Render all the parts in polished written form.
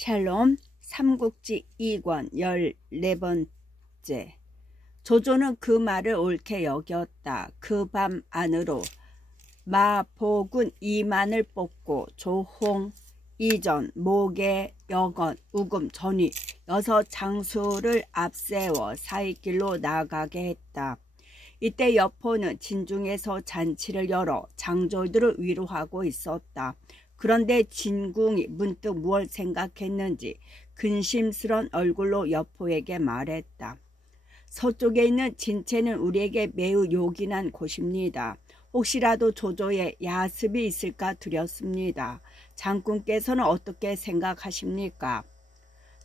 샬롬 삼국지 2권 14번째. 조조는 그 말을 옳게 여겼다. 그 밤 안으로 마복은 2만을 뽑고 조홍, 이전, 모계, 여건, 우금, 전위 6장수를 앞세워 사이길로 나가게 했다. 이때 여포는 진중에서 잔치를 열어 장졸들을 위로하고 있었다. 그런데 진궁이 문득 무엇 생각했는지 근심스런 얼굴로 여포에게 말했다. 서쪽에 있는 진채는 우리에게 매우 요긴한 곳입니다. 혹시라도 조조의 야습이 있을까 두렵습니다. 장군께서는 어떻게 생각하십니까?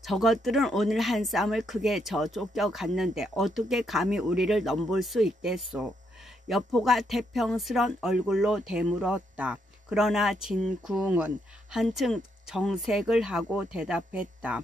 저것들은 오늘 한 싸움을 크게 쫓겨갔는데 어떻게 감히 우리를 넘볼 수 있겠소? 여포가 태평스런 얼굴로 되물었다. 그러나 진궁은 한층 정색을 하고 대답했다.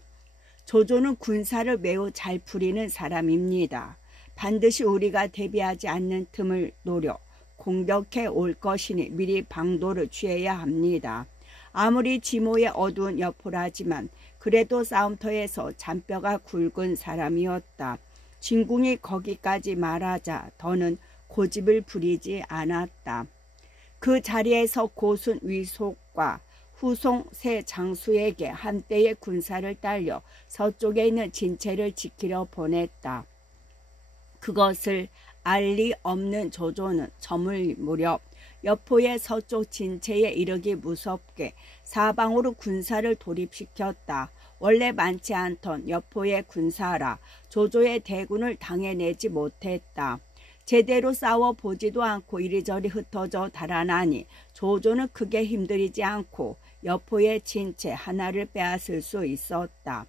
조조는 군사를 매우 잘 부리는 사람입니다. 반드시 우리가 대비하지 않는 틈을 노려 공격해 올 것이니 미리 방도를 취해야 합니다. 아무리 지모의 어두운 여포라지만 그래도 싸움터에서 잔뼈가 굵은 사람이었다. 진궁이 거기까지 말하자 더는 고집을 부리지 않았다. 그 자리에서 고순 위속과 후송 세 장수에게 한때의 군사를 딸려 서쪽에 있는 진채를 지키려 보냈다. 그것을 알 리 없는 조조는 저물 무렵 여포의 서쪽 진채에 이르기 무섭게 사방으로 군사를 돌입시켰다. 원래 많지 않던 여포의 군사라 조조의 대군을 당해내지 못했다. 제대로 싸워보지도 않고 이리저리 흩어져 달아나니 조조는 크게 힘들이지 않고 여포의 진채 하나를 빼앗을 수 있었다.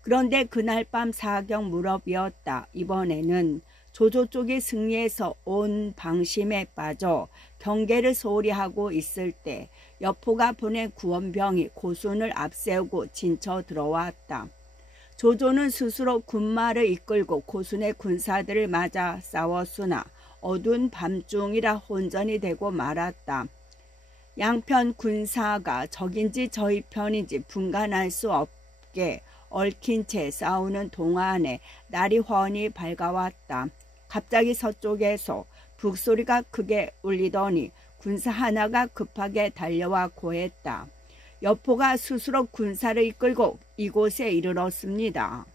그런데 그날 밤 사경 무렵이었다. 이번에는 조조 쪽이 승리해서 온 방심에 빠져 경계를 소홀히 하고 있을 때 여포가 보낸 구원병이 고순을 앞세우고 진쳐 들어왔다. 조조는 스스로 군마를 이끌고 고순의 군사들을 맞아 싸웠으나 어두운 밤중이라 혼전이 되고 말았다. 양편 군사가 적인지 저희 편인지 분간할 수 없게 얽힌 채 싸우는 동안에 날이 훤히 밝아왔다. 갑자기 서쪽에서 북소리가 크게 울리더니 군사 하나가 급하게 달려와 고했다. 여포가 스스로 군사를 이끌고 이곳에 이르렀습니다.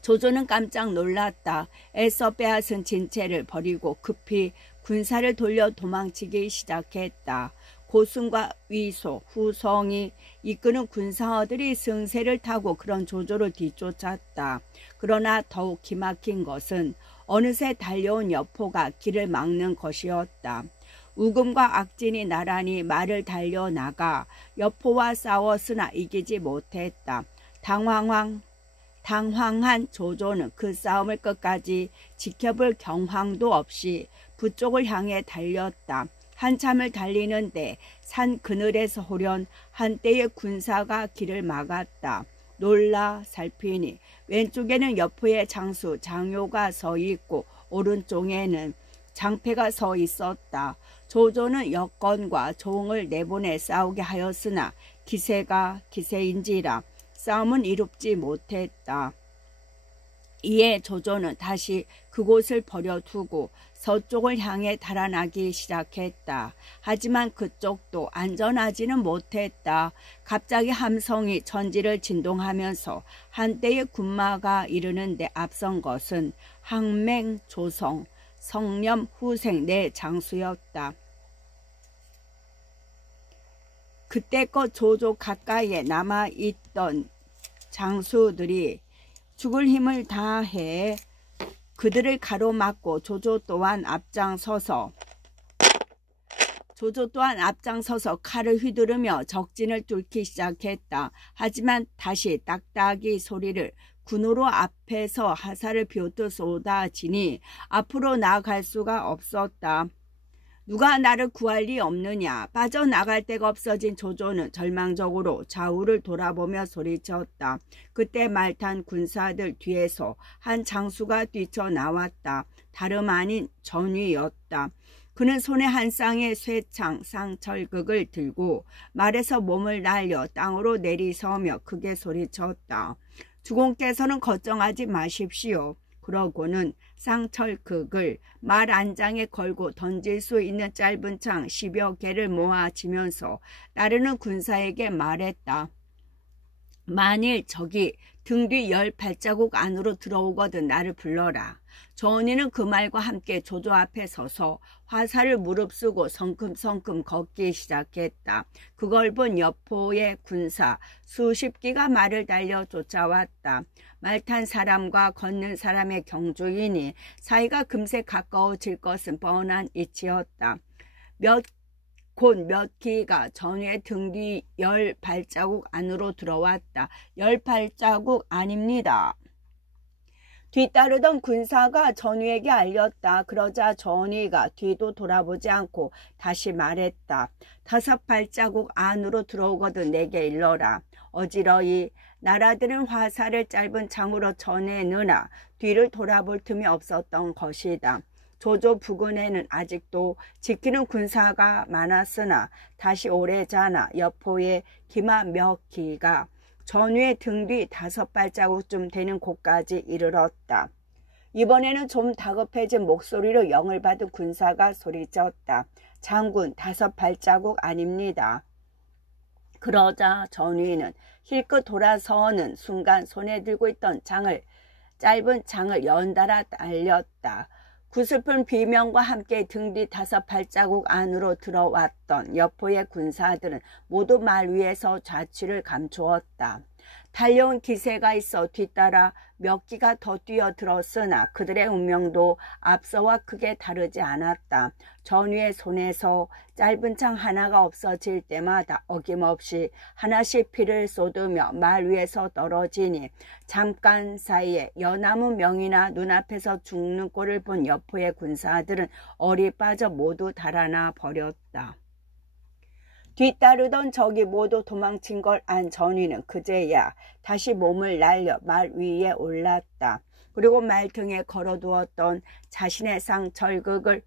조조는 깜짝 놀랐다. 애써 빼앗은 진채를 버리고 급히 군사를 돌려 도망치기 시작했다. 고순과 위소, 후성이 이끄는 군사들이 승세를 타고 그런 조조를 뒤쫓았다. 그러나 더욱 기막힌 것은 어느새 달려온 여포가 길을 막는 것이었다. 우금과 악진이 나란히 말을 달려나가 여포와 싸웠으나 이기지 못했다. 당황한 조조는 그 싸움을 끝까지 지켜볼 경황도 없이 북쪽을 향해 달렸다. 한참을 달리는데 산 그늘에서 호련 한때의 군사가 길을 막았다. 놀라 살피니 왼쪽에는 여포의 장수 장요가 서 있고 오른쪽에는 장패가 서 있었다. 조조는 여건과 조홍을 내보내 싸우게 하였으나 기세가 기세인지라 싸움은 이롭지 못했다. 이에 조조는 다시 그곳을 버려두고 서쪽을 향해 달아나기 시작했다. 하지만 그쪽도 안전하지는 못했다. 갑자기 함성이 천지를 진동하면서 한때의 군마가 이르는데 앞선 것은 항맹, 조성, 성념, 후생 네 장수였다. 그때껏 조조 가까이에 남아있던 장수들이 죽을 힘을 다해 그들을 가로막고 조조 또한 앞장서서 칼을 휘두르며 적진을 뚫기 시작했다. 하지만 다시 딱딱이 소리를 군으로 앞에서 화살을 비웃듯 쏟아지니 앞으로 나아갈 수가 없었다. 누가 나를 구할 리 없느냐. 빠져나갈 데가 없어진 조조는 절망적으로 좌우를 돌아보며 소리쳤다. 그때 말탄 군사들 뒤에서 한 장수가 뛰쳐나왔다. 다름 아닌 전위였다. 그는 손에 한 쌍의 쇠창 쌍철극을 들고 말에서 몸을 날려 땅으로 내리서며 크게 소리쳤다. 주공께서는 걱정하지 마십시오. 그러고는 쌍철극을 말 안장에 걸고 던질 수 있는 짧은 창 10여 개를 모아지면서 따르는 군사에게 말했다. 만일 적이 등 뒤 10발자국 안으로 들어오거든 나를 불러라. 전이는 그 말과 함께 조조 앞에 서서 화살을 무릅쓰고 성큼성큼 걷기 시작했다. 그걸 본 여포의 군사 수십 기가 말을 달려 쫓아왔다. 말 탄 사람과 걷는 사람의 경주이니 사이가 금세 가까워질 것은 뻔한 이치였다. 곧 몇 기가 전우의 등 뒤 10발자국 안으로 들어왔다. 10발자국 아닙니다. 뒤따르던 군사가 전우에게 알렸다. 그러자 전우가 뒤도 돌아보지 않고 다시 말했다. 5발자국 안으로 들어오거든 내게 일러라. 어지러이 나라들은 화살을 짧은 창으로 쳐내느라 뒤를 돌아볼 틈이 없었던 것이다. 조조 부근에는 아직도 지키는 군사가 많았으나 다시 오래자나 여포의 기마 몇 기가 전우의 등 뒤 5발자국쯤 되는 곳까지 이르렀다. 이번에는 좀 다급해진 목소리로 영을 받은 군사가 소리쳤다. 장군 5발자국 아닙니다. 그러자 전우는 힐끗 돌아서는 순간 손에 들고 있던 짧은 창을 연달아 날렸다. 구슬픈 비명과 함께 등 뒤 5발자국 안으로 들어왔던 여포의 군사들은 모두 말 위에서 좌취를 감추었다. 달려온 기세가 있어 뒤따라 몇 기가 더 뛰어들었으나 그들의 운명도 앞서와 크게 다르지 않았다. 전우의 손에서 짧은 창 하나가 없어질 때마다 어김없이 하나씩 피를 쏟으며 말 위에서 떨어지니 잠깐 사이에 여나무 명이나 눈앞에서 죽는 꼴을 본 여포의 군사들은 얼이 빠져 모두 달아나 버렸다. 뒤따르던 적이 모두 도망친 걸 안 전우는 그제야 다시 몸을 날려 말 위에 올랐다. 그리고 말 등에 걸어두었던 자신의 쌍철극을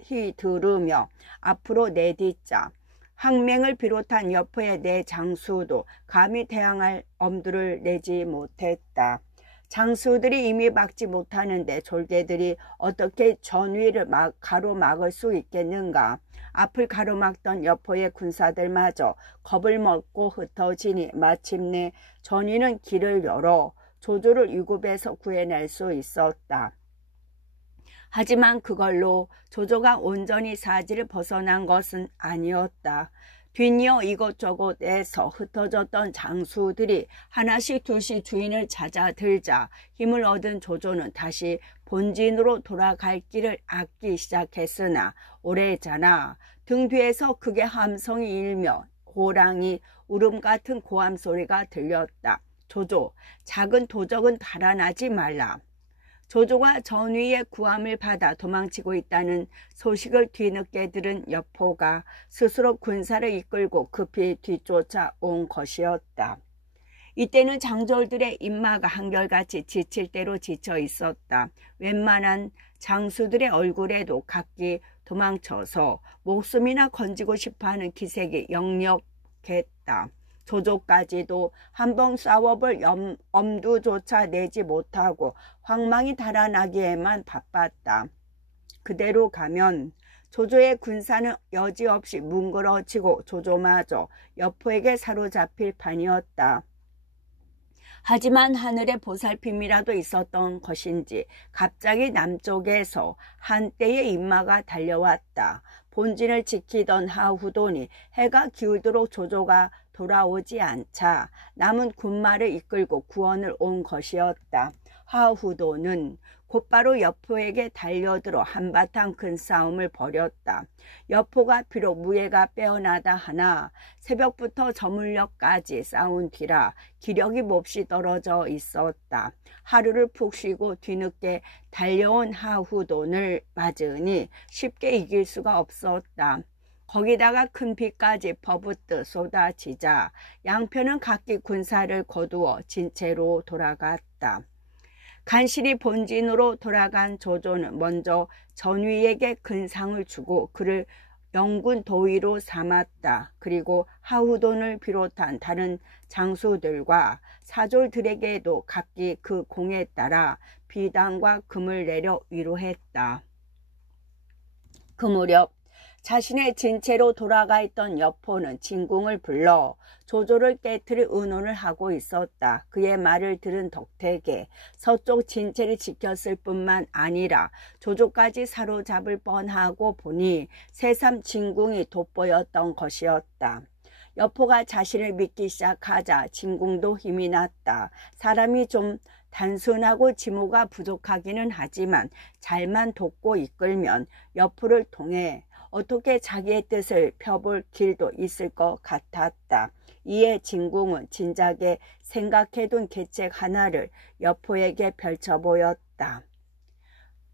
휘두르며 앞으로 내딛자 항맹을 비롯한 여포의 네 장수도 감히 대항할 엄두를 내지 못했다. 장수들이 이미 막지 못하는데 졸개들이 어떻게 전위를 가로막을 수 있겠는가. 앞을 가로막던 여포의 군사들마저 겁을 먹고 흩어지니 마침내 전위는 길을 열어 조조를 유급에서 구해낼 수 있었다. 하지만 그걸로 조조가 온전히 사지를 벗어난 것은 아니었다. 뒷이어 이곳저곳에서 흩어졌던 장수들이 하나씩 둘씩 주인을 찾아 들자 힘을 얻은 조조는 다시 본진으로 돌아갈 길을 앗기 시작했으나 오래자나 등 뒤에서 크게 함성이 일며 호랑이 울음 같은 고함 소리가 들렸다. 조조, 작은 도적은 달아나지 말라. 조조가 전위의 구함을 받아 도망치고 있다는 소식을 뒤늦게 들은 여포가 스스로 군사를 이끌고 급히 뒤쫓아온 것이었다. 이때는 장졸들의 인마가 한결같이 지칠 대로 지쳐 있었다. 웬만한 장수들의 얼굴에도 각기 도망쳐서 목숨이나 건지고 싶어하는 기색이 역력했다. 조조까지도 한번 싸워볼 엄두조차 내지 못하고 황망이 달아나기에만 바빴다. 그대로 가면 조조의 군사는 여지없이 뭉그러지고 조조마저 여포에게 사로잡힐 판이었다. 하지만 하늘의 보살핌이라도 있었던 것인지 갑자기 남쪽에서 한때의 인마가 달려왔다. 본진을 지키던 하후돈이 해가 기울도록 조조가 돌아오지 않자 남은 군마를 이끌고 구원을 온 것이었다. 하후돈은 곧바로 여포에게 달려들어 한바탕 큰 싸움을 벌였다. 여포가 비록 무예가 빼어나다 하나 새벽부터 저물녘까지 싸운 뒤라 기력이 몹시 떨어져 있었다. 하루를 푹 쉬고 뒤늦게 달려온 하후돈을 맞으니 쉽게 이길 수가 없었다. 거기다가 큰 비까지 퍼붓듯 쏟아지자 양편은 각기 군사를 거두어 진채로 돌아갔다. 간신히 본진으로 돌아간 조조는 먼저 전위에게 큰 상을 주고 그를 영군 도의로 삼았다. 그리고 하후돈을 비롯한 다른 장수들과 사졸들에게도 각기 그 공에 따라 비단과 금을 내려 위로했다. 그 무렵 자신의 진체로 돌아가 있던 여포는 진궁을 불러 조조를 깨트릴 의논을 하고 있었다. 그의 말을 들은 덕택에 서쪽 진체를 지켰을 뿐만 아니라 조조까지 사로잡을 뻔하고 보니 새삼 진궁이 돋보였던 것이었다. 여포가 자신을 믿기 시작하자 진궁도 힘이 났다. 사람이 좀 단순하고 지모가 부족하기는 하지만 잘만 돕고 이끌면 여포를 통해 어떻게 자기의 뜻을 펴볼 길도 있을 것 같았다. 이에 진궁은 진작에 생각해둔 계책 하나를 여포에게 펼쳐 보였다.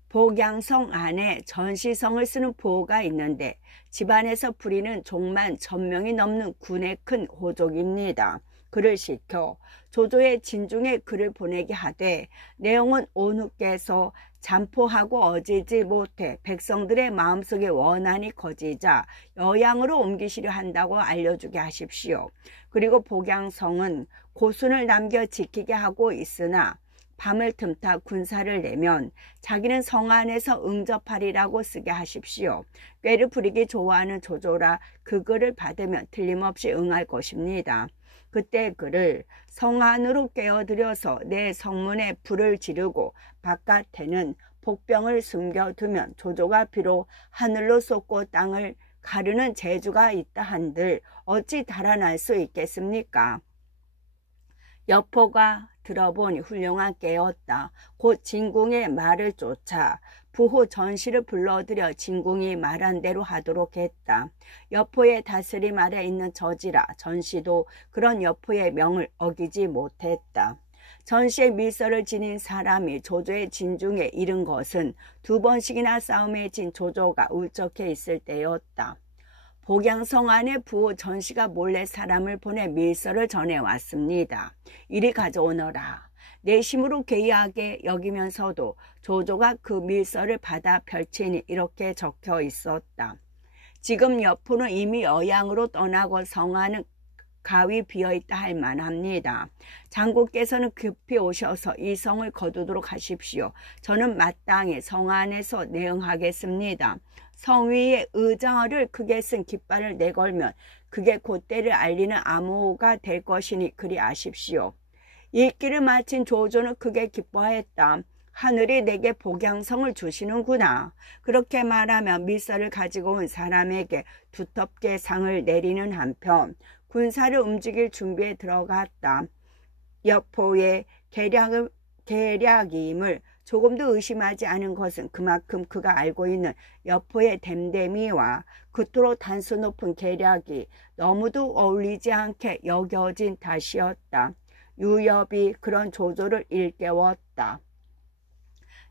복양성 안에 전시성을 쓰는 부호가 있는데 집안에서 부리는 종만 1000명이 넘는 군의 큰 호족입니다. 그를 시켜 조조의 진중에 글을 보내게 하되 내용은 온후께서 잠포하고 어지지 못해 백성들의 마음속에 원한이 거지자 여양으로 옮기시려 한다고 알려주게 하십시오. 그리고 복양성은 고순을 남겨 지키게 하고 있으나 밤을 틈타 군사를 내면 자기는 성 안에서 응접하리라고 쓰게 하십시오. 꾀를 부리기 좋아하는 조조라 그 글을 받으면 틀림없이 응할 것입니다. 그때 그를 성 안으로 깨어들여서 내 성문에 불을 지르고 바깥에는 복병을 숨겨두면 조조가 비록 하늘로 솟고 땅을 가르는 재주가 있다 한들 어찌 달아날 수 있겠습니까? 여포가 들어보니 훌륭한 깨였다. 곧 진궁의 말을 쫓아 부호 전시를 불러들여 진궁이 말한 대로 하도록 했다. 여포의 다스림 아래 있는 저지라 전시도 그런 여포의 명을 어기지 못했다. 전시의 밀서를 지닌 사람이 조조의 진중에 이른 것은 2번씩이나 싸움에 진 조조가 울적해 있을 때였다. 복양성 안에 부호 전시가 몰래 사람을 보내 밀서를 전해왔습니다. 이리 가져오너라. 내심으로 괴이하게 여기면서도 조조가 그 밀서를 받아 펼치니 이렇게 적혀 있었다. 지금 여포는 이미 여양으로 떠나고 성 안은 가위 비어있다 할 만합니다. 장군께서는 급히 오셔서 이 성을 거두도록 하십시오. 저는 마땅히 성 안에서 내응하겠습니다. 성 위에 의자를 크게 쓴 깃발을 내걸면 그게 곧때를 알리는 암호가 될 것이니 그리 아십시오. 읽기를 마친 조조는 크게 기뻐했다. 하늘이 내게 복양성을 주시는구나. 그렇게 말하며 밀서를 가지고 온 사람에게 두텁게 상을 내리는 한편 군사를 움직일 준비에 들어갔다. 여포의 계략임을 조금도 의심하지 않은 것은 그만큼 그가 알고 있는 여포의 댐댐이와 그토록 단수 높은 계략이 너무도 어울리지 않게 여겨진 탓이었다. 유엽이 그런 조조를 일깨웠다.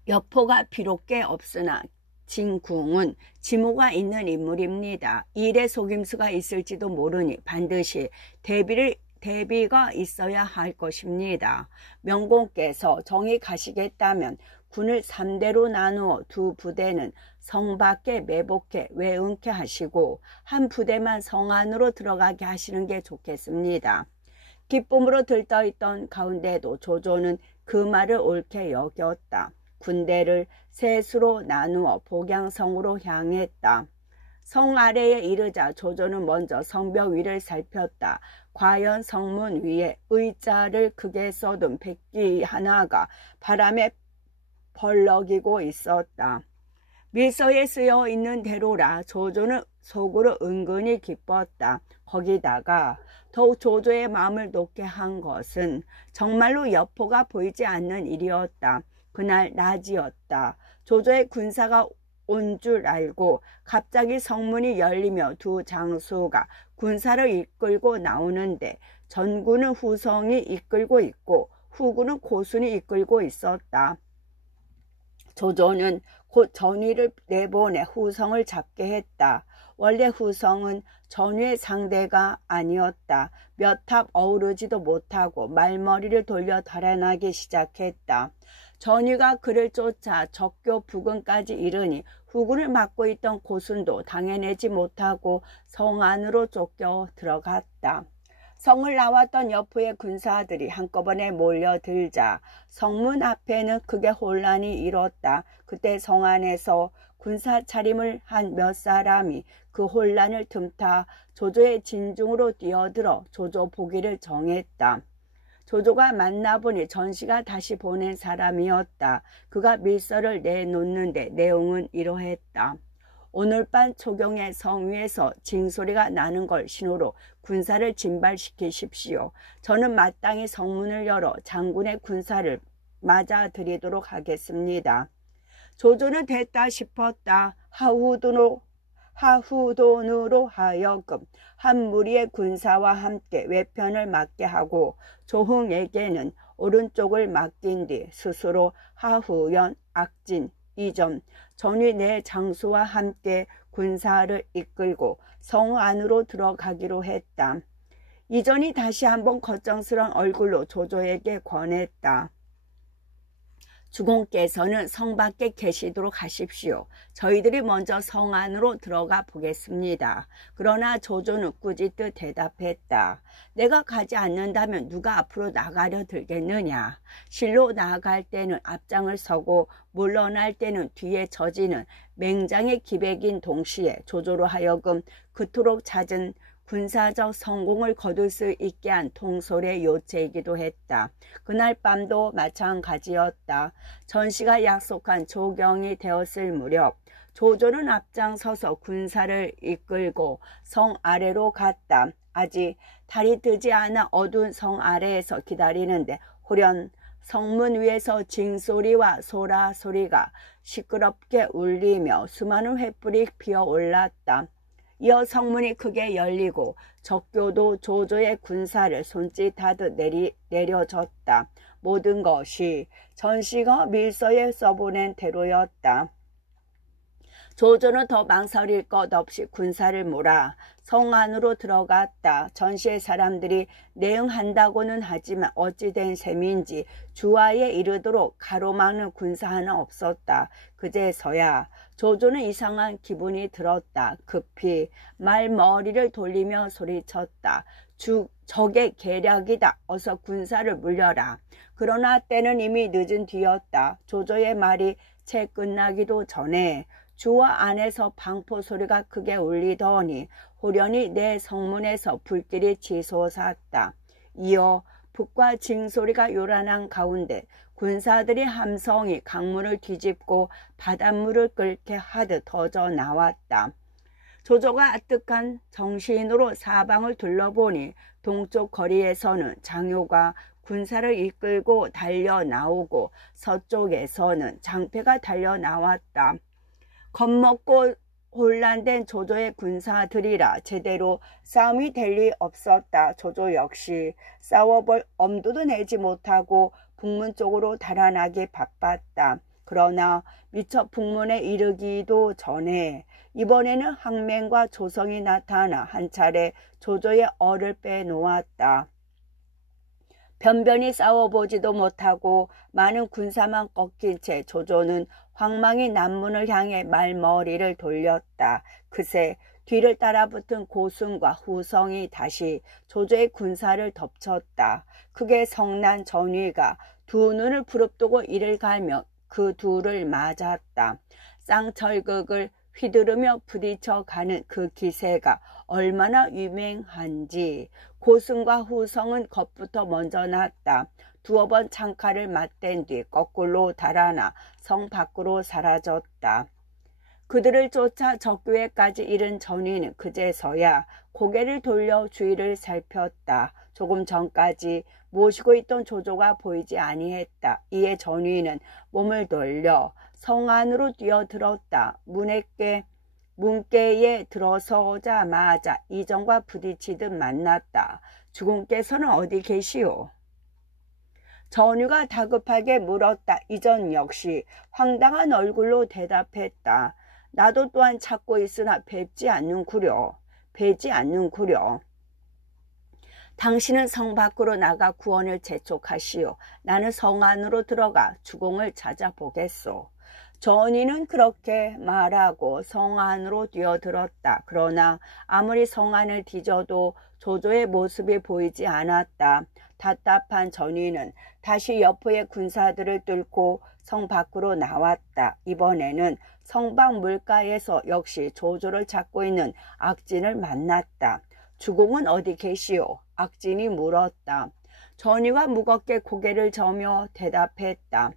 여포가 비록 꽤 없으나 진궁은 지모가 있는 인물입니다. 일에 속임수가 있을지도 모르니 반드시 대비가 있어야 할 것입니다. 명공께서 정이 가시겠다면 군을 3대로 나누어 2부대는 성 밖에 매복해 외응케 하시고 한 부대만 성 안으로 들어가게 하시는 게 좋겠습니다. 기쁨으로 들떠있던 가운데도 조조는 그 말을 옳게 여겼다. 군대를 셋으로 나누어 복양성으로 향했다. 성 아래에 이르자 조조는 먼저 성벽 위를 살폈다. 과연 성문 위에 의자를 크게 써둔 백기 하나가 바람에 벌럭이고 있었다. 밀서에 쓰여 있는 대로라 조조는 속으로 은근히 기뻤다. 거기다가 더욱 조조의 마음을 놓게 한 것은 정말로 여포가 보이지 않는 일이었다. 그날 낮이었다. 조조의 군사가 온 줄 알고 갑자기 성문이 열리며 2 장수가 군사를 이끌고 나오는데 전군은 후성이 이끌고 있고 후군은 고순이 이끌고 있었다. 조조는 곧 전위를 내보내 후성을 잡게 했다. 원래 후성은 전위의 상대가 아니었다. 몇 합 어우르지도 못하고 말머리를 돌려 달아나기 시작했다. 전위가 그를 쫓아 적교 부근까지 이르니 후군을 맡고 있던 고순도 당해내지 못하고 성 안으로 쫓겨 들어갔다. 성을 나왔던 여포의 군사들이 한꺼번에 몰려들자 성문 앞에는 크게 혼란이 일었다. 그때 성 안에서 군사 차림을 한 몇 사람이 그 혼란을 틈타 조조의 진중으로 뛰어들어 조조 보기를 정했다. 조조가 만나보니 전씨가 다시 보낸 사람이었다. 그가 밀서를 내놓는데 내용은 이러했다. 오늘 밤 초경의 성 위에서 징소리가 나는 걸 신호로 군사를 진발시키십시오. 저는 마땅히 성문을 열어 장군의 군사를 맞아들이도록 하겠습니다. 조조는 됐다 싶었다. 하후돈으로 하여금 한 무리의 군사와 함께 외편을 맞게 하고 조흥에게는 오른쪽을 맡긴 뒤 스스로 하후연, 악진, 이점, 전위 네 장수와 함께 군사를 이끌고 성 안으로 들어가기로 했다. 이전이 다시 한번 걱정스러운 얼굴로 조조에게 권했다. 주공께서는 성 밖에 계시도록 하십시오. 저희들이 먼저 성 안으로 들어가 보겠습니다. 그러나 조조는 꾸짖듯 대답했다. 내가 가지 않는다면 누가 앞으로 나가려 들겠느냐. 실로 나아갈 때는 앞장을 서고 물러날 때는 뒤에 져지는 맹장의 기백인 동시에 조조로 하여금 그토록 잦은 군사적 성공을 거둘 수 있게 한 통솔의 요체이기도 했다. 그날 밤도 마찬가지였다. 전씨가 약속한 조경이 되었을 무렵 조조는 앞장서서 군사를 이끌고 성 아래로 갔다. 아직 달이 뜨지 않아 어두운 성 아래에서 기다리는데 호련 성문 위에서 징소리와 소라 소리가 시끄럽게 울리며 수많은 횃불이 피어올랐다. 이어 성문이 크게 열리고 적교도 조조의 군사를 손짓하듯 내려졌다. 모든 것이 전씨가 밀서에 써보낸 대로였다. 조조는 더 망설일 것 없이 군사를 몰아 성 안으로 들어갔다. 전시의 사람들이 내응한다고는 하지만 어찌된 셈인지 주하에 이르도록 가로막는 군사 하나 없었다. 그제서야 조조는 이상한 기분이 들었다. 급히 말머리를 돌리며 소리쳤다. 적의 계략이다. 어서 군사를 물려라. 그러나 때는 이미 늦은 뒤였다. 조조의 말이 채 끝나기도 전에 주와 안에서 방포 소리가 크게 울리더니 호련히 내 성문에서 불길이 치솟았다. 이어 북과 징소리가 요란한 가운데 군사들이 함성이 강문을 뒤집고 바닷물을 끓게 하듯 터져 나왔다. 조조가 아득한 정신으로 사방을 둘러보니 동쪽 거리에서는 장효가 군사를 이끌고 달려 나오고 서쪽에서는 장패가 달려 나왔다. 겁먹고 혼란된 조조의 군사들이라 제대로 싸움이 될 리 없었다. 조조 역시 싸워볼 엄두도 내지 못하고 북문 쪽으로 달아나기 바빴다. 그러나 미처 북문에 이르기도 전에 이번에는 항맹과 조성이 나타나 한 차례 조조의 얼을 빼놓았다. 변변히 싸워보지도 못하고 많은 군사만 꺾인 채 조조는 황망히 남문을 향해 말머리를 돌렸다. 그새 뒤를 따라붙은 고순과 후성이 다시 조조의 군사를 덮쳤다. 크게 성난 전위가 두 눈을 부릅뜨고 이를 갈며 그 둘을 맞았다. 쌍철극을 휘두르며 부딪혀 가는 그 기세가 얼마나 유명한지 고순과 후성은 겁부터 먼저 났다. 두어 번 창칼을 맞댄 뒤 거꾸로 달아나 성 밖으로 사라졌다. 그들을 쫓아 적교에까지 이른 전위는 그제서야 고개를 돌려 주위를 살폈다. 조금 전까지 모시고 있던 조조가 보이지 아니했다. 이에 전위는 몸을 돌려 성 안으로 뛰어들었다. 문께에 들어서자마자 이전과 부딪히듯 만났다. 주공께서는 어디 계시오? 전유가 다급하게 물었다. 이전 역시 황당한 얼굴로 대답했다. 나도 또한 찾고 있으나 뵙지 않는구려. 당신은 성 밖으로 나가 구원을 재촉하시오. 나는 성 안으로 들어가 주공을 찾아보겠소. 전이는 그렇게 말하고 성 안으로 뛰어들었다. 그러나 아무리 성 안을 뒤져도 조조의 모습이 보이지 않았다. 답답한 전이는 다시 여포의 군사들을 뚫고 성 밖으로 나왔다. 이번에는 성 밖 물가에서 역시 조조를 찾고 있는 악진을 만났다. 주공은 어디 계시오? 악진이 물었다. 전이가 무겁게 고개를 저며 대답했다.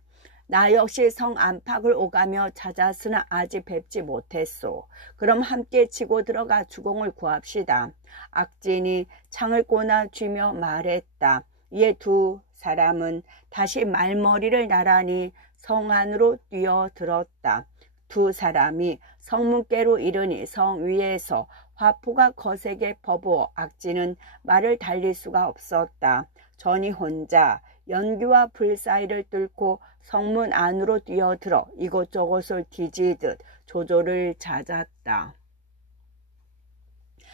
나 역시 성 안팎을 오가며 찾았으나 아직 뵙지 못했소. 그럼 함께 치고 들어가 주공을 구합시다. 악진이 창을 꼬나 쥐며 말했다. 이에 두 사람은 다시 말머리를 나란히 성 안으로 뛰어들었다. 두 사람이 성문께로 이르니 성 위에서 화포가 거세게 퍼부어 악진은 말을 달릴 수가 없었다. 전이 혼자 연기와 불 사이를 뚫고 성문 안으로 뛰어들어 이곳저곳을 뒤지듯 조조를 찾았다.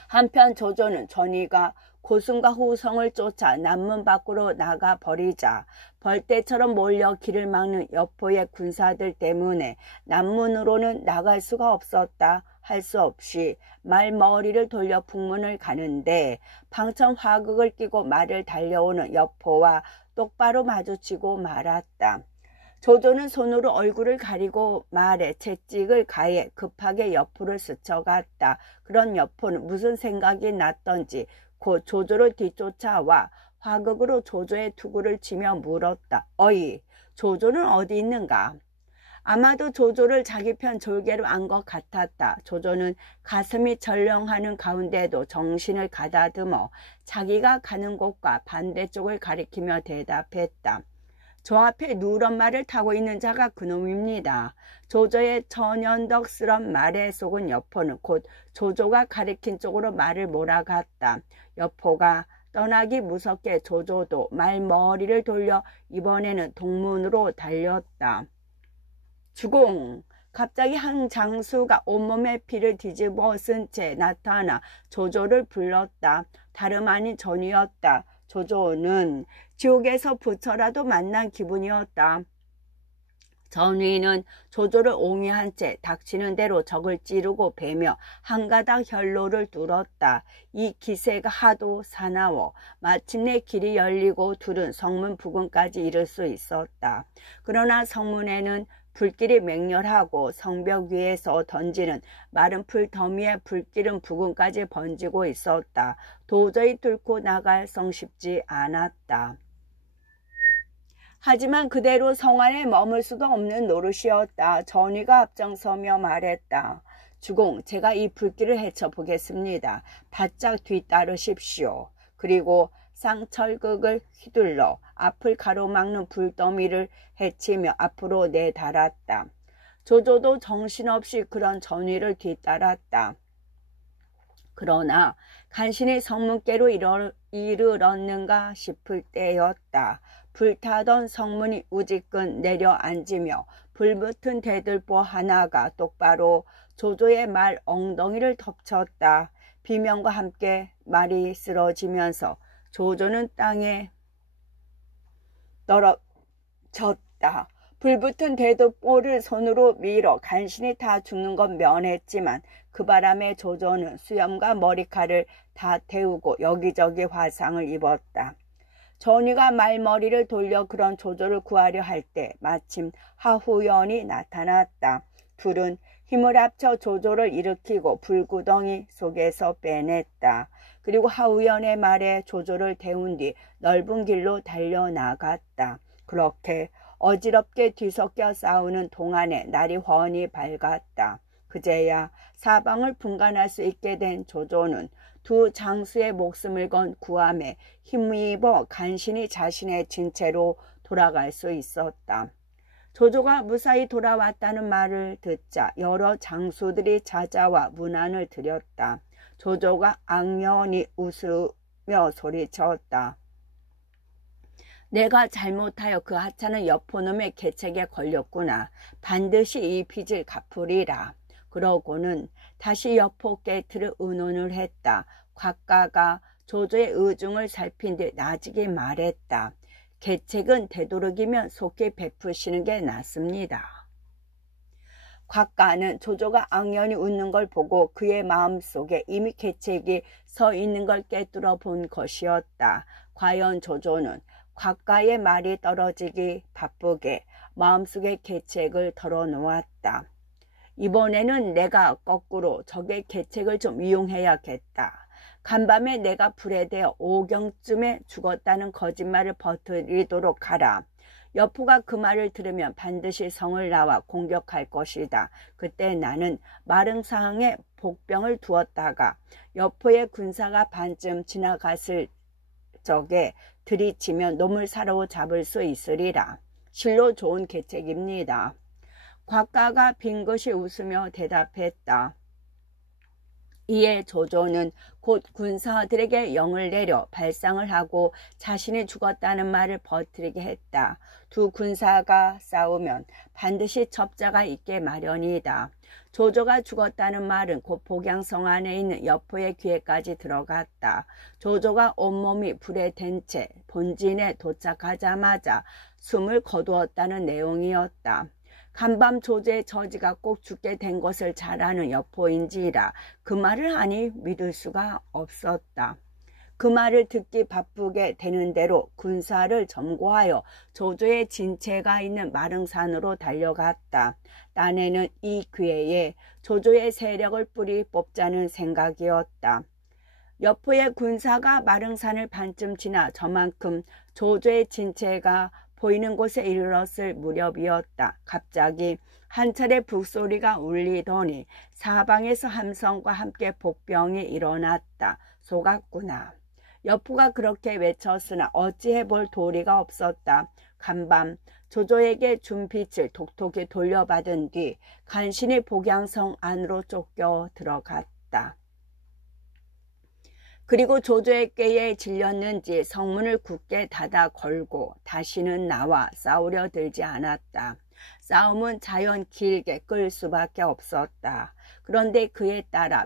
한편 조조는 전이가 고승과 후성을 쫓아 남문 밖으로 나가 버리자 벌떼처럼 몰려 길을 막는 여포의 군사들 때문에 남문으로는 나갈 수가 없었다. 할 수 없이 말머리를 돌려 북문을 가는데 방천 화극을 끼고 말을 달려오는 여포와 똑바로 마주치고 말았다. 조조는 손으로 얼굴을 가리고 말에 채찍을 가해 급하게 여포를 스쳐갔다. 그런 여포는 무슨 생각이 났던지 곧 조조를 뒤쫓아와 화극으로 조조의 투구를 치며 물었다. 어이, 조조는 어디 있는가? 아마도 조조를 자기 편 졸개로 안 것 같았다. 조조는 가슴이 절렁하는 가운데도 정신을 가다듬어 자기가 가는 곳과 반대쪽을 가리키며 대답했다. 저 앞에 누런 말을 타고 있는 자가 그놈입니다. 조조의 천연덕스런 말에 속은 여포는 곧 조조가 가리킨 쪽으로 말을 몰아갔다. 여포가 떠나기 무섭게 조조도 말머리를 돌려 이번에는 동문으로 달렸다. 주공! 갑자기 한 장수가 온몸에 피를 뒤집어 쓴 채 나타나 조조를 불렀다. 다름 아닌 전이었다. 조조는 지옥에서 부처라도 만난 기분이었다. 전위는 조조를 옹이한 채 닥치는 대로 적을 찌르고 베며 한 가닥 혈로를 뚫었다. 이 기세가 하도 사나워 마침내 길이 열리고 둘은 성문 부근까지 이를 수 있었다. 그러나 성문에는 불길이 맹렬하고 성벽 위에서 던지는 마른 풀 더미에 불길은 부근까지 번지고 있었다. 도저히 뚫고 나갈 성쉽지 않았다. 하지만 그대로 성 안에 머물 수도 없는 노릇이었다. 전위가 앞장서며 말했다. 주공, 제가 이 불길을 헤쳐보겠습니다. 바짝 뒤따르십시오. 그리고 쌍철극을 휘둘러 앞을 가로막는 불더미를 헤치며 앞으로 내달았다. 조조도 정신없이 그런 전위를 뒤따랐다. 그러나 간신히 성문께로 이르렀는가 싶을 때였다. 불타던 성문이 우지끈 내려앉으며 불붙은 대들보 하나가 똑바로 조조의 말 엉덩이를 덮쳤다. 비명과 함께 말이 쓰러지면서 조조는 땅에 떨어졌다. 불붙은 대들보를 손으로 밀어 간신히 다 죽는 건 면했지만 그 바람에 조조는 수염과 머리칼을 다 태우고 여기저기 화상을 입었다. 전위가 말머리를 돌려 그런 조조를 구하려 할 때 마침 하후연이 나타났다. 둘은 힘을 합쳐 조조를 일으키고 불구덩이 속에서 빼냈다. 그리고 하후연의 말에 조조를 태운 뒤 넓은 길로 달려나갔다. 그렇게 어지럽게 뒤섞여 싸우는 동안에 날이 훤히 밝았다. 그제야 사방을 분간할 수 있게 된 조조는 두 장수의 목숨을 건 구함에 힘입어 간신히 자신의 진채로 돌아갈 수 있었다. 조조가 무사히 돌아왔다는 말을 듣자 여러 장수들이 찾아와 문안을 드렸다. 조조가 앙연히 웃으며 소리쳤다. 내가 잘못하여 그 하찮은 여포놈의 계책에 걸렸구나. 반드시 이 빚을 갚으리라. 그러고는 다시 여포 게이트를 의논을 했다. 곽가가 조조의 의중을 살핀 뒤 나직이 말했다. 계책은 되도록이면 속히 베푸시는 게 낫습니다. 곽가는 조조가 앙연히 웃는 걸 보고 그의 마음속에 이미 계책이 서 있는 걸 꿰뚫어 본 것이었다. 과연 조조는 곽가의 말이 떨어지기 바쁘게 마음속에 계책을 털어놓았다. 이번에는 내가 거꾸로 적의 계책을 좀 이용해야겠다. 간밤에 내가 불에 대어 오경쯤에 죽었다는 거짓말을 버티도록 하라. 여포가 그 말을 들으면 반드시 성을 나와 공격할 것이다. 그때 나는 마릉상에 복병을 두었다가 여포의 군사가 반쯤 지나갔을 적에 들이치면 놈을 사로잡을 수 있으리라. 실로 좋은 계책입니다. 곽가가 빙긋이 웃으며 대답했다. 이에 조조는 곧 군사들에게 영을 내려 발상을 하고 자신이 죽었다는 말을 버티게 했다. 두 군사가 싸우면 반드시 접자가 있게 마련이다. 조조가 죽었다는 말은 곧 복양성 안에 있는 여포의 귀에까지 들어갔다. 조조가 온몸이 불에 댄 채 본진에 도착하자마자 숨을 거두었다는 내용이었다. 간밤 조조의 저지가 꼭 죽게 된 것을 잘 아는 여포인지라 그 말을 하니 믿을 수가 없었다. 그 말을 듣기 바쁘게 되는 대로 군사를 점거하여 조조의 진체가 있는 마릉산으로 달려갔다. 딴에는 이 기회에 조조의 세력을 뿌리 뽑자는 생각이었다. 여포의 군사가 마릉산을 반쯤 지나 저만큼 조조의 진체가 보이는 곳에 이르렀을 무렵이었다. 갑자기 한 차례 북소리가 울리더니 사방에서 함성과 함께 복병이 일어났다. 속았구나. 여포가 그렇게 외쳤으나 어찌해 볼 도리가 없었다. 간밤 조조에게 준 빛을 톡톡히 돌려받은 뒤 간신히 복양성 안으로 쫓겨 들어갔다. 그리고 조조의 꾀에 질렸는지 성문을 굳게 닫아 걸고 다시는 나와 싸우려 들지 않았다. 싸움은 자연 길게 끌 수밖에 없었다. 그런데 그에 따라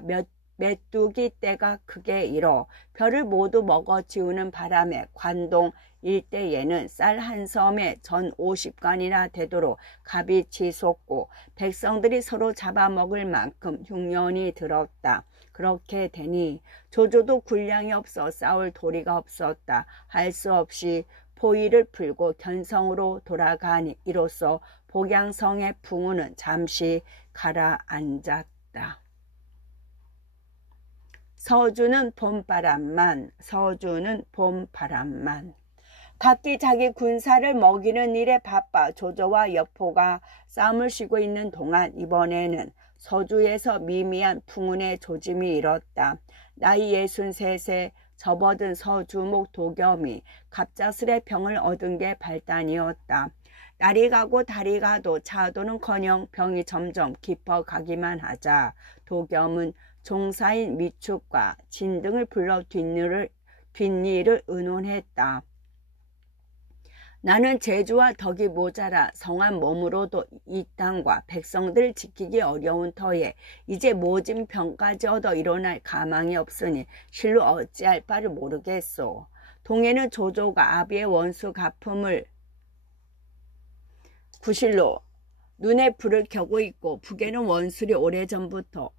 메뚜기 떼가 크게 일어 별을 모두 먹어치우는 바람에 관동 일대에는 쌀 한 섬에 전 50관이나 되도록 갑이 솟고 백성들이 서로 잡아먹을 만큼 흉년이 들었다. 그렇게 되니 조조도 군량이 없어 싸울 도리가 없었다. 할 수 없이 포위를 풀고 견성으로 돌아가니 이로써 복양성의 풍우는 잠시 가라앉았다. 서주는 봄바람만, 서주는 봄바람만. 각기 자기 군사를 먹이는 일에 바빠 조조와 여포가 싸움을 쉬고 있는 동안 이번에는 서주에서 미미한 풍운의 조짐이 일었다. 나이 63세 접어든 서주목 도겸이 갑작스레 병을 얻은 게 발단이었다. 날이 가고 달이 가도 차도는커녕 병이 점점 깊어가기만 하자 도겸은 종사인 미축과 진등을 불러 뒷일을 의논했다. 나는 재주와 덕이 모자라 성한 몸으로도 이 땅과 백성들을 지키기 어려운 터에 이제 모진 병까지 얻어 일어날 가망이 없으니 실로 어찌할 바를 모르겠소. 동해는 조조가 아비의 원수 가품을 구실로 눈에 불을 켜고 있고 북에는 원술이 오래전부터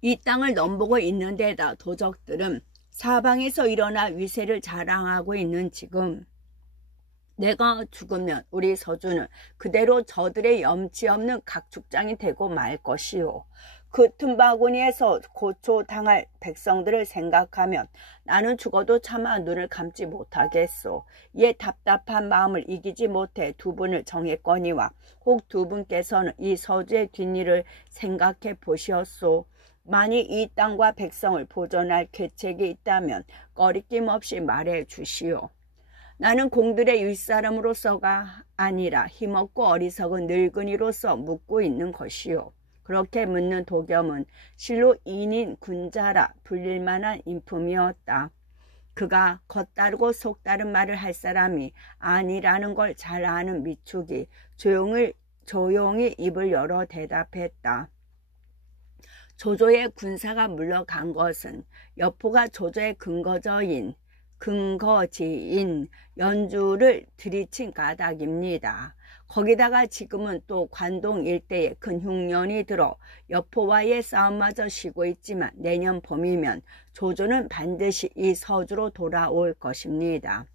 이 땅을 넘보고 있는 데다 도적들은 사방에서 일어나 위세를 자랑하고 있는 지금 내가 죽으면 우리 서주는 그대로 저들의 염치 없는 각축장이 되고 말 것이요. 그 틈바구니에서 고초당할 백성들을 생각하면 나는 죽어도 차마 눈을 감지 못하겠소. 이에 답답한 마음을 이기지 못해 두 분을 정했거니와 혹 두 분께서는 이 서주의 뒷일을 생각해 보시었소. 만일 이 땅과 백성을 보존할 계책이 있다면 꺼리낌 없이 말해 주시오. 나는 공들의 윗사람으로서가 아니라 힘없고 어리석은 늙은이로서 묻고 있는 것이오. 그렇게 묻는 도겸은 실로 인인 군자라 불릴 만한 인품이었다. 그가 겉다르고 속다른 말을 할 사람이 아니라는 걸 잘 아는 미축이 조용히 입을 열어 대답했다. 조조의 군사가 물러간 것은 여포가 조조의 근거지인 연주를 들이친 까닭입니다. 거기다가 지금은 또 관동 일대에 큰 흉년이 들어 여포와의 싸움마저 쉬고 있지만 내년 봄이면 조조는 반드시 이 서주로 돌아올 것입니다.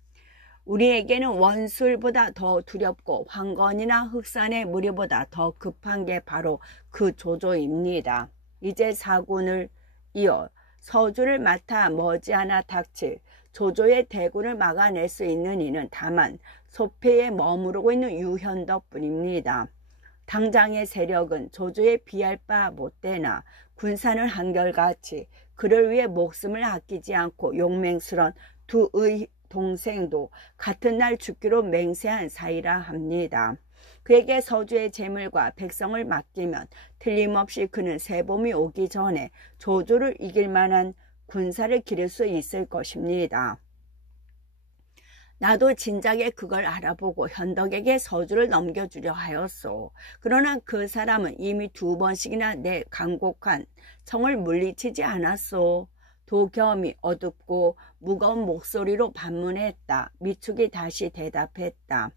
우리에게는 원술보다 더 두렵고 황건이나 흑산의 무리보다 더 급한 게 바로 그 조조입니다. 이제 사군을 이어 서주를 맡아 머지않아 닥칠 조조의 대군을 막아낼 수 있는 이는 다만 소패에 머무르고 있는 유현덕뿐입니다. 당장의 세력은 조조에 비할 바 못되나 군사는 한결같이 그를 위해 목숨을 아끼지 않고 용맹스런 두 동생도 같은 날 죽기로 맹세한 사이라 합니다. 그에게 서주의 재물과 백성을 맡기면 틀림없이 그는 새봄이 오기 전에 조조를 이길 만한 군사를 기를 수 있을 것입니다. 나도 진작에 그걸 알아보고 현덕에게 서주를 넘겨주려 하였소. 그러나 그 사람은 이미 2번씩이나 내 간곡한 청을 물리치지 않았소. 도겸이 어둡고 무거운 목소리로 반문했다. 미축이 다시 대답했다.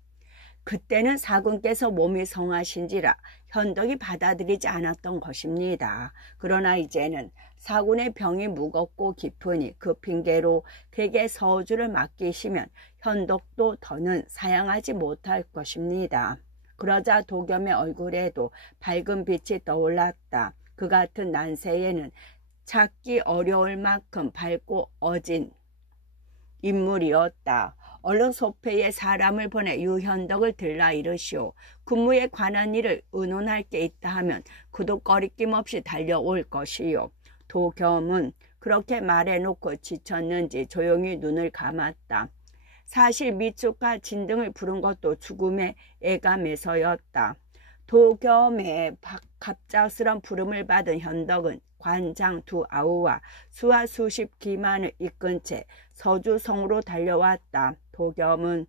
그때는 사군께서 몸이 성하신지라 현덕이 받아들이지 않았던 것입니다. 그러나 이제는 사군의 병이 무겁고 깊으니 그 핑계로 그에게 서주를 맡기시면 현덕도 더는 사양하지 못할 것입니다. 그러자 도겸의 얼굴에도 밝은 빛이 떠올랐다. 그 같은 난세에는 찾기 어려울 만큼 밝고 어진 인물이었다. 얼른 소패에 사람을 보내 유현덕을 들라 이르시오. 군무에 관한 일을 의논할 게 있다 하면 그도 꺼리낌 없이 달려올 것이요. 도겸은 그렇게 말해놓고 지쳤는지 조용히 눈을 감았다. 사실 미축과 진등을 부른 것도 죽음의 애감에서였다. 도겸의 갑작스런 부름을 받은 현덕은 관장 두 아우와 수하 수십 기만을 이끈 채 서주성으로 달려왔다. 도겸은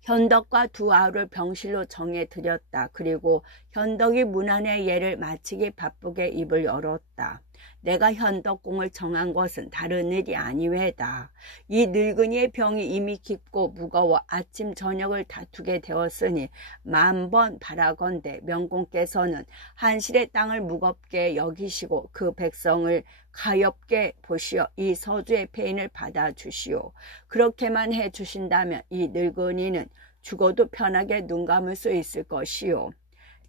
현덕과 두 아우를 병실로 정해 들였다. 그리고 현덕이 문안의 예를 마치기 바쁘게 입을 열었다. 내가 현덕공을 정한 것은 다른 일이 아니외다. 이 늙은이의 병이 이미 깊고 무거워 아침 저녁을 다투게 되었으니 만번 바라건대 명공께서는 한실의 땅을 무겁게 여기시고 그 백성을 가엾게 보시어 이 서주의 폐인을 받아주시오. 그렇게만 해주신다면 이 늙은이는 죽어도 편하게 눈 감을 수 있을 것이오.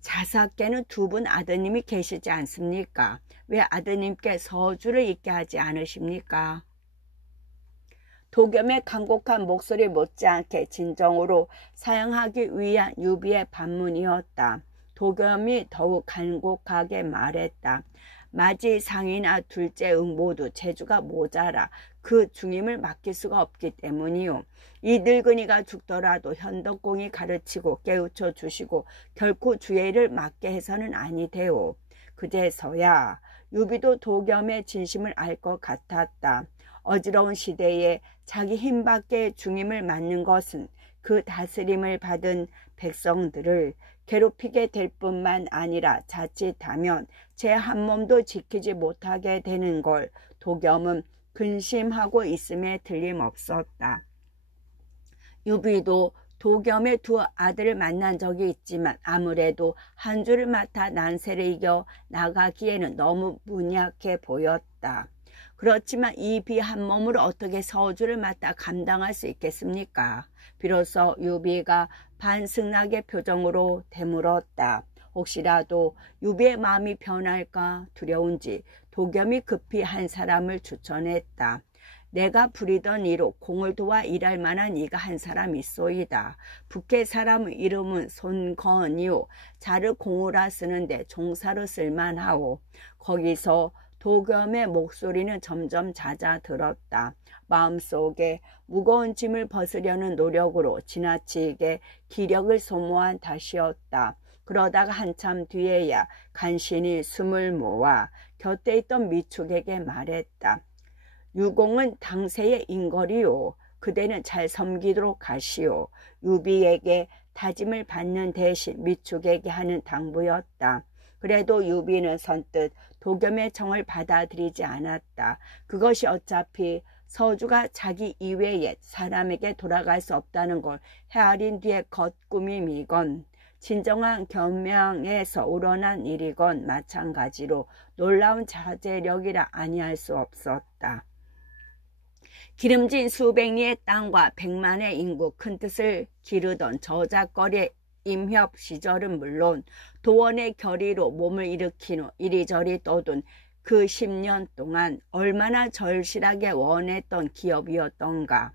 자사께는 2분 아드님이 계시지 않습니까? 왜 아드님께 서주를 있게 하지 않으십니까? 도겸의 간곡한 목소리 못지않게 진정으로 사양하기 위한 유비의 반문이었다. 도겸이 더욱 간곡하게 말했다. 마지상이나 둘째 응 모두 재주가 모자라 그 중임을 맡길 수가 없기 때문이요. 이 늙은이가 죽더라도 현덕공이 가르치고 깨우쳐 주시고 결코 주의를 맡게 해서는 아니되오. 그제서야 유비도 도겸의 진심을 알 것 같았다. 어지러운 시대에 자기 힘밖에 중임을 맡는 것은 그 다스림을 받은 백성들을 괴롭히게 될 뿐만 아니라 자칫하면 제 한 몸도 지키지 못하게 되는 걸 도겸은 근심하고 있음에 틀림없었다. 유비도 도겸의 두 아들을 만난 적이 있지만 아무래도 한 줄을 맡아 난세를 이겨 나가기에는 너무 문약해 보였다. 그렇지만 이 비 한 몸으로 어떻게 서주를 맡아 감당할 수 있겠습니까? 비로소 유비가 반승낙의 표정으로 되물었다. 혹시라도 유비의 마음이 변할까 두려운지 도겸이 급히 한 사람을 추천했다. 내가 부리던 이로 공을 도와 일할 만한 이가 한 사람 있소이다. 북의 사람의 이름은 손건이요. 자를 공으라 쓰는데 종사로 쓸만하오. 거기서 도겸의 목소리는 점점 잦아들었다. 마음속에 무거운 짐을 벗으려는 노력으로 지나치게 기력을 소모한 탓이었다. 그러다가 한참 뒤에야 간신히 숨을 모아 곁에 있던 미축에게 말했다. 유공은 당세의 인걸이요. 그대는 잘 섬기도록 하시오. 유비에게 다짐을 받는 대신 미축에게 하는 당부였다. 그래도 유비는 선뜻 도겸의 청을 받아들이지 않았다. 그것이 어차피 서주가 자기 이외의 사람에게 돌아갈 수 없다는 걸 헤아린 뒤에 겉꾸밈이건 진정한 겸양에서 우러난 일이건 마찬가지로 놀라운 자제력이라 아니할 수 없었다. 기름진 수백 리의 땅과 100만의 인구, 큰 뜻을 기르던 저작거리의 임협 시절은 물론 도원의 결의로 몸을 일으킨 후 이리저리 떠돈 그 10년 동안 얼마나 절실하게 원했던 기업이었던가.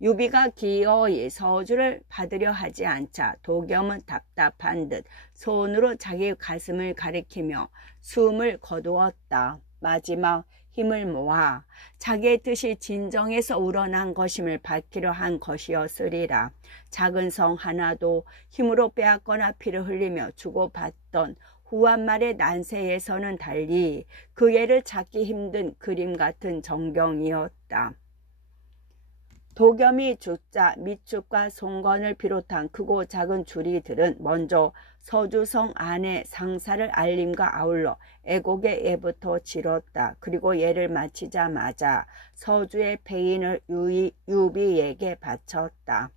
유비가 기어이 서주를 받으려 하지 않자 도겸은 답답한 듯 손으로 자기 가슴을 가리키며 숨을 거두었다. 마지막 힘을 모아 자기의 뜻이 진정에서 우러난 것임을 밝히려 한 것이었으리라. 작은 성 하나도 힘으로 빼앗거나 피를 흘리며 주고받던 후한말의 난세에서는 달리 그 예를 찾기 힘든 그림 같은 정경이었다. 도겸이 죽자 밑축과 송건을 비롯한 크고 작은 주리들은 먼저 서주성 안의 상사를 알림과 아울러 애곡의 예부터 치렀다. 그리고 예를 마치자마자 서주의 패인을 유비에게 바쳤다.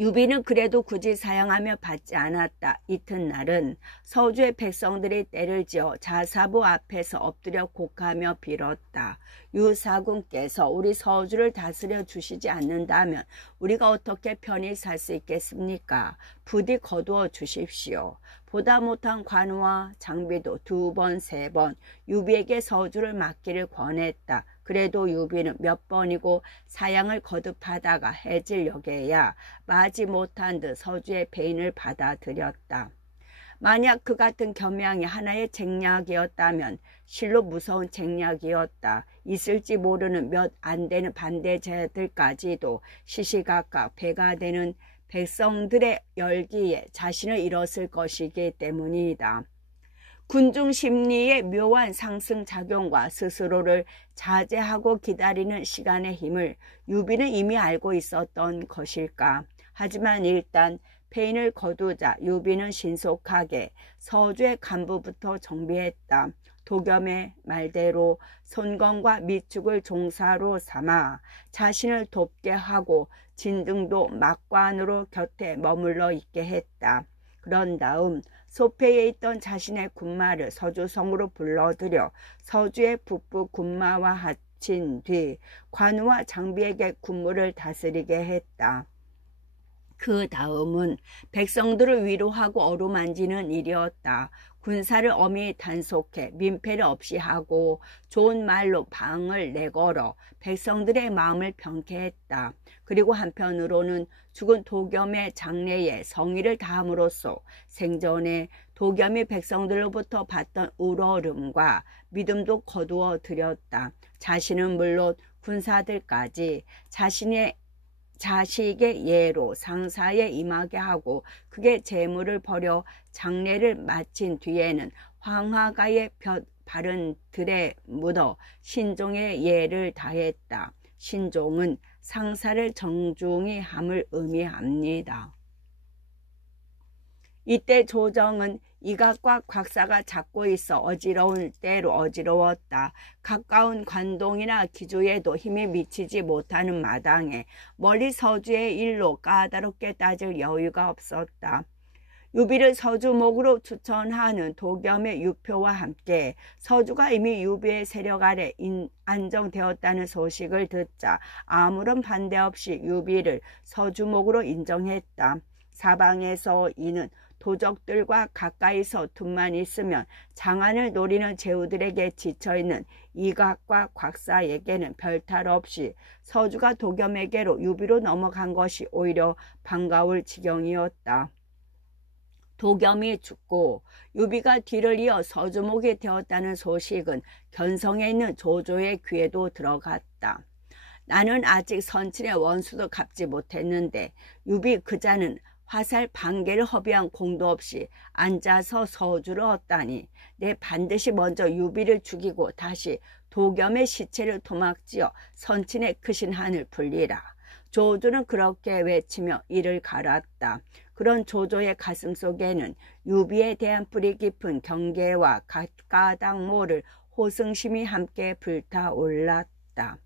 유비는 그래도 굳이 사양하며 받지 않았다. 이튿날은 서주의 백성들이 때를 지어 자사부 앞에서 엎드려 곡하며 빌었다. 유사군께서 우리 서주를 다스려 주시지 않는다면 우리가 어떻게 편히 살 수 있겠습니까? 부디 거두어 주십시오. 보다 못한 관우와 장비도 2번, 3번 유비에게 서주를 맡기를 권했다. 그래도 유비는 몇 번이고 사양을 거듭하다가 해질 역에야 마지 못한 듯 서주의 배인을 받아들였다. 만약 그 같은 겸양이 하나의 쟁략이었다면 실로 무서운 쟁략이었다. 있을지 모르는 몇 안 되는 반대자들까지도 시시각각 배가 되는 백성들의 열기에 자신을 잃었을 것이기 때문이다. 군중 심리의 묘한 상승작용과 스스로를 자제하고 기다리는 시간의 힘을 유비는 이미 알고 있었던 것일까. 하지만 일단 패인을 거두자 유비는 신속하게 서주의 간부부터 정비했다. 도겸의 말대로 손건과 밑축을 종사로 삼아 자신을 돕게 하고 진등도 막관으로 곁에 머물러 있게 했다. 그런 다음 소패에 있던 자신의 군마를 서주성으로 불러들여 서주의 북부 군마와 합친 뒤 관우와 장비에게 군무를 다스리게 했다. 그 다음은 백성들을 위로하고 어루만지는 일이었다. 군사를 엄히 단속해 민폐를 없이 하고 좋은 말로 방을 내걸어 백성들의 마음을 병쾌했다. 그리고 한편으로는 죽은 도겸의 장례에 성의를 다함으로써 생전에 도겸이 백성들로부터 받던 우러름과 믿음도 거두어 드렸다. 자신은 물론 군사들까지 자식의 예로 상사에 임하게 하고 그게 재물을 버려 장례를 마친 뒤에는 황하가의 바른 들에 묻어 신종의 예를 다했다. 신종은 상사를 정중히 함을 의미합니다. 이때 조정은 이각과 곽사가 잡고 있어 어지러울 대로 어지러웠다. 가까운 관동이나 기주에도 힘이 미치지 못하는 마당에 멀리 서주의 일로 까다롭게 따질 여유가 없었다. 유비를 서주목으로 추천하는 도겸의 유표와 함께 서주가 이미 유비의 세력 아래 안정되었다는 소식을 듣자 아무런 반대 없이 유비를 서주목으로 인정했다. 사방에서 이는 도적들과 가까이서 둔만 있으면 장안을 노리는 제후들에게 지쳐있는 이각과 곽사에게는 별탈 없이 서주가 도겸에게로 유비로 넘어간 것이 오히려 반가울 지경이었다. 도겸이 죽고 유비가 뒤를 이어 서주목이 되었다는 소식은 견성에 있는 조조의 귀에도 들어갔다. 나는 아직 선친의 원수도 갚지 못했는데 유비 그자는 화살 반개를 허비한 공도 없이 앉아서 서주를 얻다니 내 반드시 먼저 유비를 죽이고 다시 도겸의 시체를 토막지어 선친의 크신 한을 풀리라. 조조는 그렇게 외치며 이를 갈았다. 그런 조조의 가슴 속에는 유비에 대한 뿌리 깊은 경계와 가닥 모를 호승심이 함께 불타올랐다.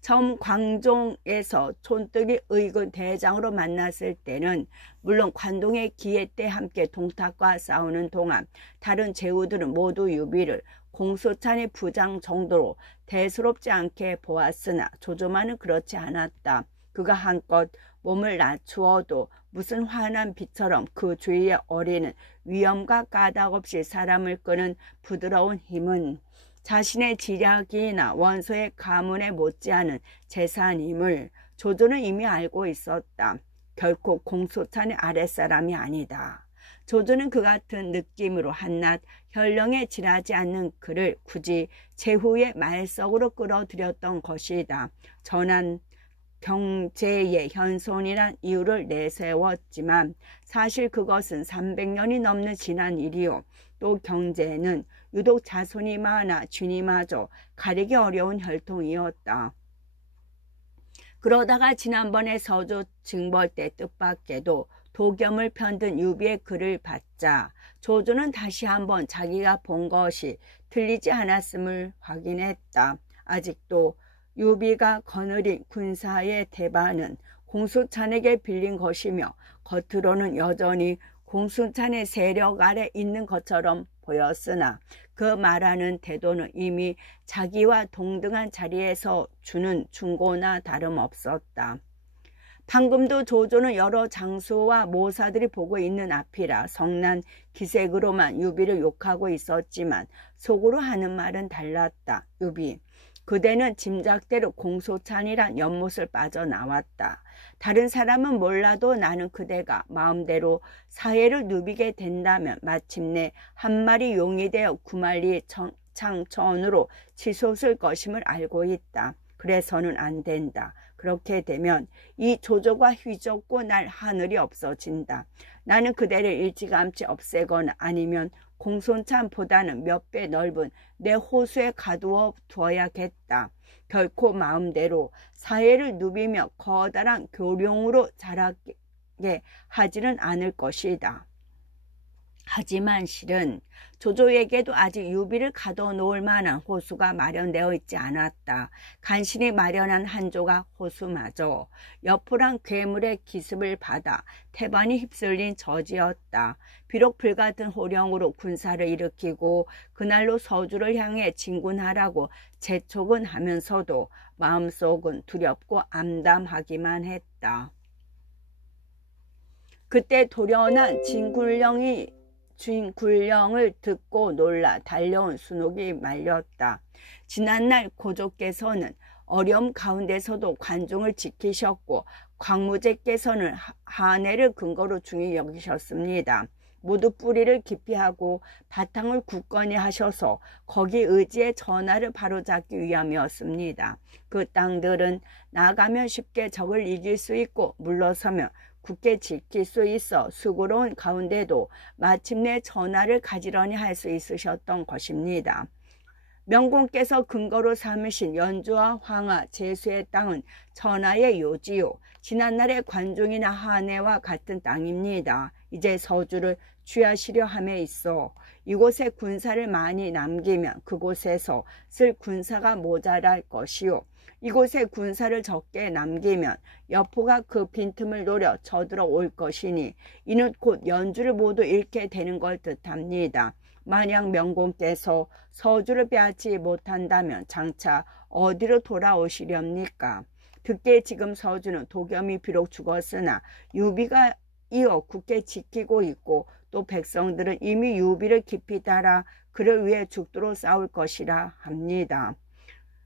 처음 광종에서 촌뜨기 의군 대장으로 만났을 때는 물론 관동의 기회 때 함께 동탁과 싸우는 동안 다른 제후들은 모두 유비를 공수찬의 부장 정도로 대수롭지 않게 보았으나 조조만은 그렇지 않았다. 그가 한껏 몸을 낮추어도 무슨 환한 빛처럼 그 주위에 어리는 위엄과 까닭 없이 사람을 끄는 부드러운 힘은 자신의 지략이나 원소의 가문에 못지않은 재산임을 조조는 이미 알고 있었다. 결코 공소찬의 아랫사람이 아니다. 조조는 그 같은 느낌으로 한낱 현령에 지나지 않는 그를 굳이 제후의 말석으로 끌어들였던 것이다. 전한 경제의 현손이란 이유를 내세웠지만 사실 그것은 300년이 넘는 지난 일이요. 또 경제는 유독 자손이 많아 쥐니마저 가리기 어려운 혈통이었다. 그러다가 지난번에 서조 징벌 때 뜻밖에도 도겸을 편든 유비의 글을 받자 조조는 다시 한번 자기가 본 것이 틀리지 않았음을 확인했다. 아직도 유비가 거느린 군사의 대반은 공수찬에게 빌린 것이며 겉으로는 여전히 공수찬의 세력 아래 있는 것처럼 보였으나 그 말하는 태도는 이미 자기와 동등한 자리에서 주는 충고나 다름없었다. 방금도 조조는 여러 장수와 모사들이 보고 있는 앞이라 성난 기색으로만 유비를 욕하고 있었지만 속으로 하는 말은 달랐다. 유비, 그대는 짐작대로 공소찬이란 연못을 빠져나왔다. 다른 사람은 몰라도 나는 그대가 마음대로 사회를 누비게 된다면 마침내 한 마리 용이 되어 구만리 창천으로 치솟을 것임을 알고 있다. 그래서는 안 된다. 그렇게 되면 이 조조가 휘젓고 날 하늘이 없어진다. 나는 그대를 일찌감치 없애거나 아니면 공손찬보다는 몇 배 넓은 내 호수에 가두어 두어야겠다. 결코 마음대로 사회를 누비며 커다란 교룡으로 자라게 하지는 않을 것이다. 하지만 실은 조조에게도 아직 유비를 가둬놓을 만한 호수가 마련되어 있지 않았다. 간신히 마련한 한 조각 호수마저 여포란 괴물의 기습을 받아 태반이 휩쓸린 저지였다. 비록 불같은 호령으로 군사를 일으키고 그날로 서주를 향해 진군하라고 재촉은 하면서도 마음속은 두렵고 암담하기만 했다. 그때 도련한 진굴령을 듣고 놀라 달려온 순옥이 말렸다. 지난날 고조께서는 어려움 가운데서도 관중을 지키셨고 광무제께서는 한해를 근거로 중히 여기셨습니다. 모두 뿌리를 깊이 하고 바탕을 굳건히 하셔서 거기 의지의 전하를 바로잡기 위함이었습니다. 그 땅들은 나가면 쉽게 적을 이길 수 있고 물러서면 굳게 지킬 수 있어 수고로운 가운데도 마침내 전하를 가지런히 할 수 있으셨던 것입니다. 명공께서 근거로 삼으신 연주와 황하, 제수의 땅은 전하의 요지요. 지난날의 관중이나 한해와 같은 땅입니다. 이제 서주를 취하시려 함에 있어 이곳에 군사를 많이 남기면 그곳에서 쓸 군사가 모자랄 것이요. 이곳에 군사를 적게 남기면 여포가 그 빈틈을 노려 쳐들어 올 것이니 이는 곧 연주를 모두 잃게 되는 걸 뜻합니다. 만약 명공께서 서주를 빼앗지 못한다면 장차 어디로 돌아오시렵니까? 듣기에 지금 서주는 도겸이 비록 죽었으나 유비가 이어 굳게 지키고 있고 또 백성들은 이미 유비를 깊이 따라 그를 위해 죽도록 싸울 것이라 합니다.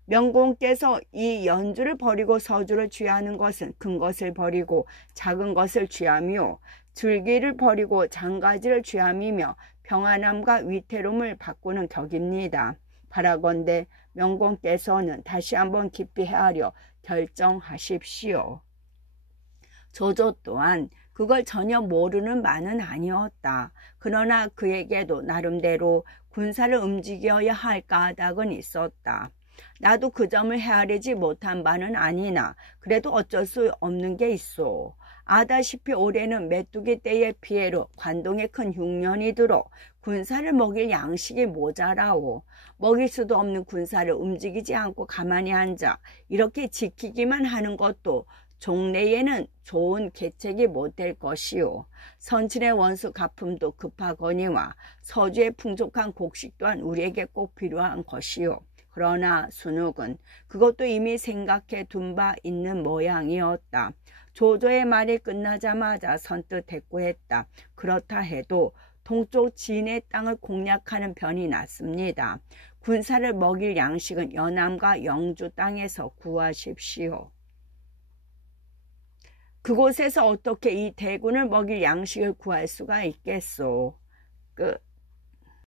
명공께서 이 연주를 버리고 서주를 취하는 것은 큰 것을 버리고 작은 것을 취함이요 줄기를 버리고 장가지를 취함이며 평안함과 위태로움을 바꾸는 격입니다. 바라건대 명공께서는 다시 한번 깊이 헤아려 결정하십시오. 조조 또한 그걸 전혀 모르는 바는 아니었다. 그러나 그에게도 나름대로 군사를 움직여야 할 까닭은 있었다. 나도 그 점을 헤아리지 못한 바는 아니나 그래도 어쩔 수 없는 게 있어. 아다시피 올해는 메뚜기 떼의 피해로 관동에 큰 흉년이 들어 군사를 먹일 양식이 모자라오. 먹일 수도 없는 군사를 움직이지 않고 가만히 앉아 이렇게 지키기만 하는 것도 종래에는 좋은 계책이 못 될 것이요. 선친의 원수 가품도 급하거니와 서주의 풍족한 곡식 또한 우리에게 꼭 필요한 것이요. 그러나 순욱은 그것도 이미 생각해 둔 바 있는 모양이었다. 조조의 말이 끝나자마자 선뜻 대꾸했다. 그렇다 해도 동쪽 진의 땅을 공략하는 편이 낫습니다. 군사를 먹일 양식은 연암과 영주 땅에서 구하십시오. 그곳에서 어떻게 이 대군을 먹일 양식을 구할 수가 있겠소. 끝.